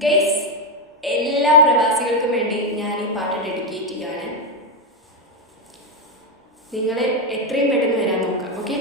Guys, എല്ലാ പ്രവാസികൾക്കും വേണ്ടി ഞാൻ ഈ പാട്ട് ഡെഡിക്കേറ്റ് ചെയ്യാണ്. നിങ്ങൾ എത്രയും പെട്ടെന്ന് വരാൻ നോക്കാം. ഓക്കെ.